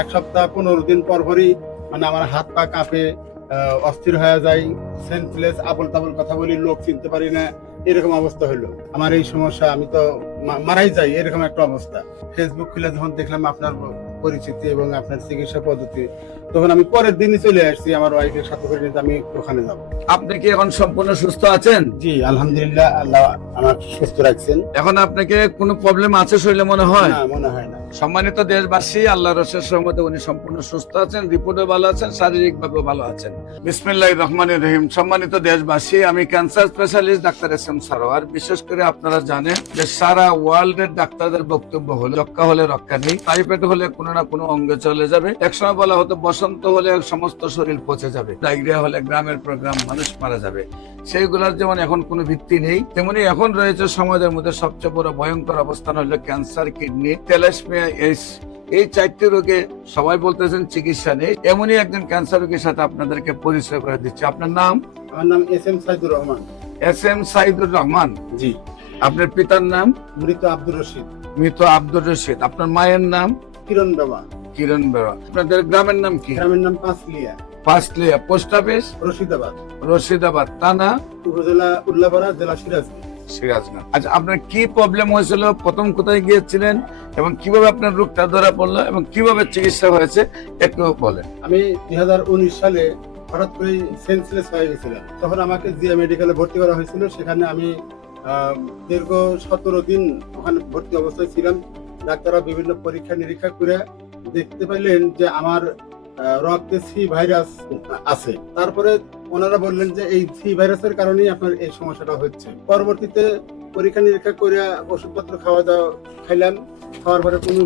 এক সপ্তাহ 15 দিন পর পরই মানে আমার হাত পা কাঁপে, অস্থির হয়ে যায়, সেন্সলেস, আবল তাবল কথা বলি, লোক চিনতে পারি না, এরকম অবস্থা হলো। আমার এই সমস্যা, আমি তো মারাই যাই, এরকম একটা অবস্থা। ফেসবুক খুলে যখন দেখলাম আপনার পরিচিতি এবং আপনার চিকিৎসা পদ্ধতি, তখন আমি পরের দিনই চলে আসছি আমার ওয়াইফের সাথে করে নিতে, আমি ওখানে যাব। আপনি কি এখন সম্পূর্ণ সুস্থ আছেন? জি আলহামদুলিল্লাহ, আল্লাহ আমার সুস্থ রাখছেন। এখন আপনাকে কোনো প্রবলেম আছে শরীরে মনে হয়? না, মনে হয় না। সম্মানিত দেশবাসী, আল্লাহর অশেষ রহমতে উনি সম্পূর্ণ সুস্থ আছেন, রিপোর্টে ভালো আছেন, শারীরিক ভাবে ভালো আছেন। বিসমিল্লাহির রহমানির রহিম। সম্মানিত দেশবাসী, আমি cancer specialist doctor SM. Sarwar. বিশেষ করে আপনারা জানেন যে সারা ওয়ার্ল্ড এর ডাক্তারদের বক্তব্য হলো যক্ষা হলে রক্ষা নেই, টাইফয়েড হলে কোনো না কোনো অঙ্গে চলে যাবে, একসময় বলা হতো বসন্ত হলে সমস্ত শরীর পচে যাবে, ডায়রিয়া হলে গ্রামের পর গ্রাম মানুষ মারা যাবে। সেইগুলোর যেমন এখন কোনো ভিত্তি নেই, তেমনি এখন রয়েছে সমাজের মধ্যে সবচেয়ে বড় ভয়ঙ্কর অবস্থান হলো ক্যান্সার, কিডনি, থ্যালাসেমিয়া, এইডস। এই 4টি রোগে সবাই বলতেছেন চিকিৎসা নেই। এমনই একজন ক্যান্সার রোগীর সাথে আপনাদেরকে পরিচয় করে দিচ্ছি। আপনার নাম? আমার নাম এস.এম. সাইদুর রহমান। এস.এম. সাইদুর রহমান। জি। আপনার পিতার নাম? মৃত আব্দুর রশিদ। মৃত আব্দুর রশিদ। আপনার মায়ের নাম? কিরণ বাবা। কিরণ বেরা। আপনাদের গ্রামের নাম কি? গ্রামের নাম পাঁচলিয়া। পাঁচলিয়া। Post office? রশিদাবাদ। রশিদাবাদ। থানা? উপজেলা উল্লাপাড়া, জেলা সিরাজগঞ্জ। সিরাজগঞ্জ। আচ্ছা, আপনার কি প্রবলেম হয়েছিল, প্রথম কোথায় গিয়েছিলেন এবং কিভাবে আপনার রোগটা ধরা পড়লো এবং কিভাবে চিকিৎসা হয়েছে একটু বলেন। আমি 2019 সালে হঠাৎ করে সেন্সলেস হয়ে গেছিলাম। তখন আমাকে জিয়া মেডিকেলে ভর্তি করা হয়েছিল। সেখানে আমি দীর্ঘ 17 দিন ওখানে ভর্তি অবস্থায় ছিলাম। ডাক্তাররা বিভিন্ন পরীক্ষা নিরীক্ষা করে দেখতে পাইলেন যে আমার রক্তে সি ভাইরাস আছে। তারপরে ওনারা বললেন যে এই সি ভাইরাসের কারণেই আপনার এই সমস্যাটা হচ্ছে। পরবর্তীতে পরীক্ষা নিরীক্ষা করে ওষুধপত্র খাইলাম। খাওয়ার পরে কোনো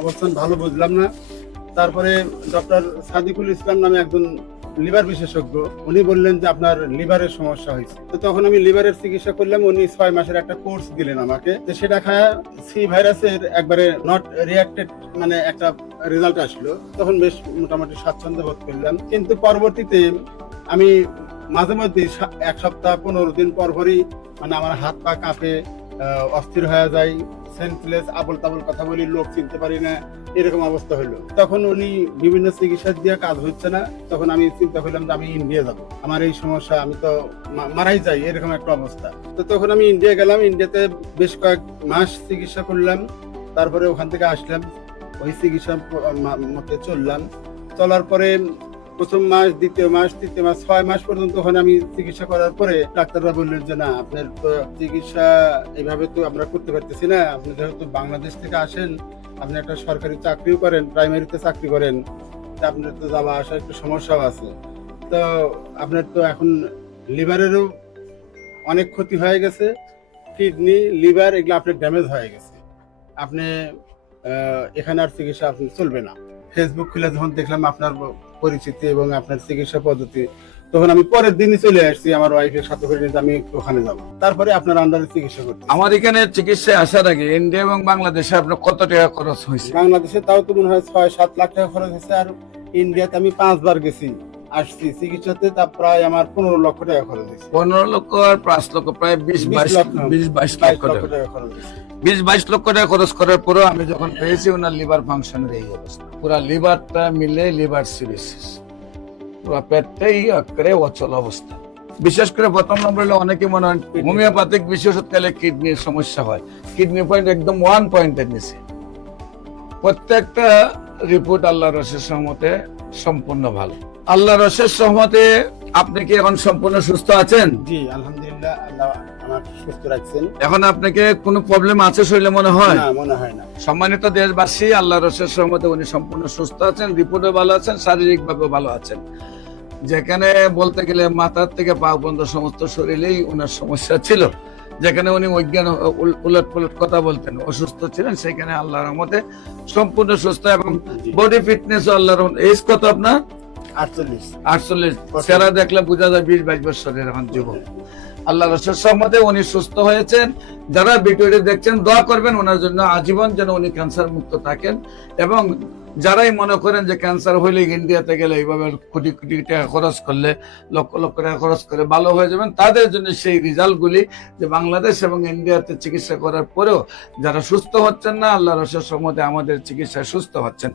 অবস্থান ভালো বুঝলাম না। তারপরে ডক্টর সাদিকুল ইসলাম নামে একজন লিভার বিশেষজ্ঞ, উনি বললেন যে আপনার লিভারের সমস্যা হয়েছে। তো তখন আমি লিভারের চিকিৎসা করলাম। উনি 6 মাসের একটা কোর্স দিলেন আমাকে। তো সেটা খায় সি ভাইরাসের একবারে নট রিয়াক্টেড মানে একটা রেজাল্ট আসলো। তখন বেশ মোটামুটি স্বাচ্ছন্দ্য বোধ করলাম। কিন্তু পরবর্তীতে আমি মাঝে মধ্যে 1 সপ্তাহ 15 দিন পর পরই মানে আমার হাত পা কাঁপে, অস্থির হয়ে যায়, সেন্সলেস, আবল তাবল কথা বলি, লোক চিনতে পারি না, এরকম অবস্থা হলো। তখন উনি বিভিন্ন চিকিৎসা দিয়ে কাজ হচ্ছে না। তখন আমি চিন্তা করলাম যে আমি ইন্ডিয়া যাব, আমার এই সমস্যা, আমি তো মারাই যাই, এরকম একটা অবস্থা। তো তখন আমি ইন্ডিয়া গেলাম। ইন্ডিয়াতে বেশ কয়েক মাস চিকিৎসা করলাম। তারপরে ওখান থেকে আসলাম, ওই চিকিৎসা মতে চললাম। চলার পরে প্রথম মাস, দ্বিতীয় মাস, তৃতীয় মাস, 6 মাস পর্যন্ত ওখানে আমি চিকিৎসা করার পরে ডাক্তাররা বললেন যে না, আপনার তো চিকিৎসা এইভাবে তো আমরা করতে পারতেছি না। আপনি যেহেতু বাংলাদেশ থেকে আসেন, আপনি একটা সরকারি চাকরিও করেন, প্রাইমারিতে চাকরি করেন, তা আপনার তো যাওয়া আসা একটু সমস্যাও আছে। তো আপনার তো এখন লিভারেরও অনেক ক্ষতি হয়ে গেছে, কিডনি, লিভার এগুলো আপনার ড্যামেজ হয়ে গেছে। আপনি এখানে আর চিকিৎসা আপনি চলবে না। ফেসবুক খুলে যখন দেখলাম আপনার পরিচিতি এবং আপনার চিকিৎসা পদ্ধতি, তখন আমি পরের দিনই চলে আসছি আমার ওয়াইফের সাথে করে নিতে, আমি ওখানে যাব। তারপরে আপনার আন্ডারে চিকিৎসা করতে। আমার এখানে চিকিৎসায় আসার আগে ইন্ডিয়া এবং বাংলাদেশে আপনার কত টাকা খরচ হয়েছে? বাংলাদেশে তাও তো মনে হয় 6-7 লাখ টাকা খরচ হয়েছে। আর ইন্ডিয়াতে আমি 5 বার গেছি, আসছি চিকিৎসাতে, তা প্রায় আমার 15 লক্ষ টাকা খরচ হয়েছে। 15 লক্ষ আর 5 লক্ষ, প্রায় 20-22 লক্ষ টাকা। 20-22 লক্ষ টাকা খরচ করার পরেও আমি যখন পেয়েছি ওনার লিভার ফাংশনের এই অবস্থা, পুরো লিভারটা মিলে লিভার সিরোসিস, পুরো পেটটাই একেবারে অচল অবস্থা। বিশেষ করে প্রথম নম্বর হলো অনেকে মনে হয় হোমিওপ্যাথিক বিশেষ ওষুধ খেলে কিডনির সমস্যা হয়। কিডনি পয়েন্ট একদম 1 পয়েন্টের নিচে। প্রত্যেকটা রিপোর্ট আল্লাহর অশেষ রহমতে সম্পূর্ণ ভালো। আল্লাহর অশেষ রহমতে আপনি কি এখন সম্পূর্ণ সুস্থ আছেন? জি আলহামদুলিল্লাহ, আল্লাহ আমার সুস্থ রাখছেন। এখন আপনাকে কোনো প্রবলেম আছে শরীরে মনে হয়? না, মনে হয় না। সম্মানিত দেশবাসী, আল্লাহর অশেষ রহমতে উনি সম্পূর্ণ সুস্থ আছেন, রিপোর্টে ভালো আছেন, শারীরিক ভাবে ভালো আছেন। যেখানে বলতে গেলে মাথার থেকে পা পর্যন্ত সমস্ত শরীরেই ওনার সমস্যা ছিল, যেখানে উনি অজ্ঞান উলট পুলট কথা বলতেন, অসুস্থ ছিলেন, সেখানে আল্লাহর রহমতে সম্পূর্ণ সুস্থ এবং বডি ফিটনেস আল্লাহর রহমতে। এজ কত আপনার? 48। চেহারা দেখলে বোঝা যায় 20-22 বছরের এখন যুবক। আল্লাহর অশেষ রহমতে উনি সুস্থ হয়েছেন। যারা ভিডিওটি দেখছেন দোয়া করবেন ওনার জন্য, আজীবন যেন উনি ক্যান্সার মুক্ত থাকেন। এবং যারাই মনে করেন যে ক্যান্সার হইলে ইন্ডিয়াতে গেলে এইভাবে কোটি কোটি টাকা খরচ করলে, লক্ষ লক্ষ টাকা খরচ করে ভালো হয়ে যাবেন, তাদের জন্য সেই রেজাল্টগুলি যে বাংলাদেশ এবং ইন্ডিয়াতে চিকিৎসা করার পরেও যারা সুস্থ হচ্ছেন না, আল্লাহর অশেষ রহমতে আমাদের চিকিৎসায় সুস্থ হচ্ছেন।